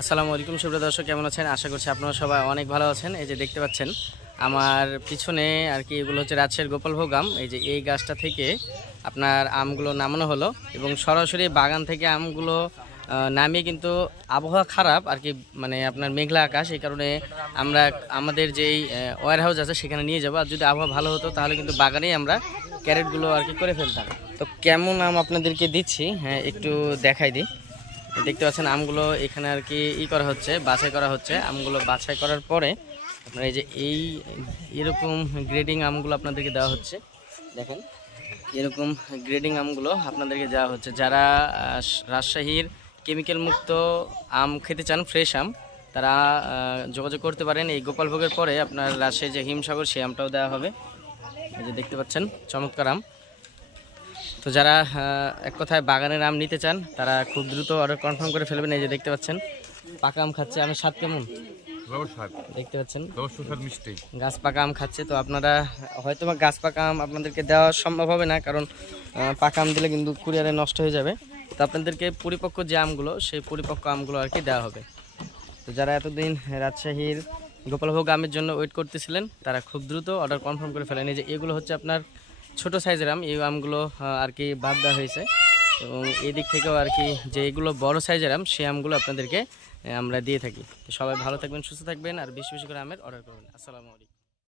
আসসালামু আলাইকুম, সুপ্রিয় দর্শক, কেমন আছেন? আশা করছি আপনারা সবাই অনেক ভালো আছেন। এই যে দেখতে পাচ্ছেন, আমার পিছনে আর কি এগুলো হচ্ছে রাজশাহীর গোপালভোগ আম এই যে এই গাছটা থেকে আপনার আমগুলো নামানো হলো এবং সরাসরি বাগান থেকে আমগুলো নামিয়ে কিন্তু আবহাওয়া খারাপ আর কি মানে আপনার মেঘলা আকাশ। এই কারণে আমরা আমাদের যেই ওয়ার হাউস আছে সেখানে নিয়ে যাব। আর যদি আবহাওয়া ভালো হতো তাহলে কিন্তু বাগানেই আমরা ক্যারেটগুলো আর কি করে ফেলতাম। তো কেমন আম আপনাদেরকে দিচ্ছি? হ্যাঁ একটু দেখাই দিই। দেখতে পাচ্ছেন আমগুলো এখানে আর কি ই করা হচ্ছে, বাছাই করা হচ্ছে। আমগুলো বাছাই করার পরে আপনার এই যে এই এরকম গ্রেডিং আমগুলো আপনাদেরকে দেওয়া হচ্ছে, দেখেন। এরকম গ্রেডিং আমগুলো আপনাদেরকে দেওয়া হচ্ছে। যারা রাজশাহীর কেমিক্যাল মুক্ত আম খেতে চান ফ্রেশ আম, তারা যোগাযোগ করতে পারেন। এই গোপালভোগের পরে আপনার রাজশাহী যে হিমসাগর, সেই আমটাও দেওয়া হবে। এই যে দেখতে পাচ্ছেন, চমৎকার আম। তো যারা এক কথায় বাগানের আম নিতে চান তারা খুব দ্রুত অর্ডার কনফার্ম করে ফেলবেন। এই যে দেখতে পাচ্ছেন পাকা আম খাচ্ছে। আমি স্বাদ কেমন? দেখতে পাচ্ছেন? গাছ পাকা আম খাচ্ছে। তো আপনারা হয়তো বা গাছ পাকা আম আপনাদেরকে দেওয়া সম্ভব হবে না কারণ পাকা আম দিলে কিন্তু কুরিয়ারে নষ্ট হয়ে যাবে। তো আপনাদেরকে পরিপক্ক যে আমগুলো সেই পরিপক্ক আমগুলো আর কি দেওয়া হবে। তো যারা এতদিন রাজশাহীর গোপালভোগ আমের জন্য ওয়েট করতেছিলেন তারা খুব দ্রুত অর্ডার কনফার্ম করে ফেলেন। এই যে এগুলো হচ্ছে আপনার ছোট সাইজের আম, এই আমগুলো আর কি বাদ দেওয়া হয়েছে। এবং এদিক দিক থেকেও আর কি যে এগুলো বড় সাইজের আম সেই আমগুলো আপনাদেরকে আমরা দিয়ে থাকি। তো সবাই ভালো থাকবেন, সুস্থ থাকবেন, আর বেশি বেশি করে আমের অর্ডার করবেন। আসসালামু আলাইকুম।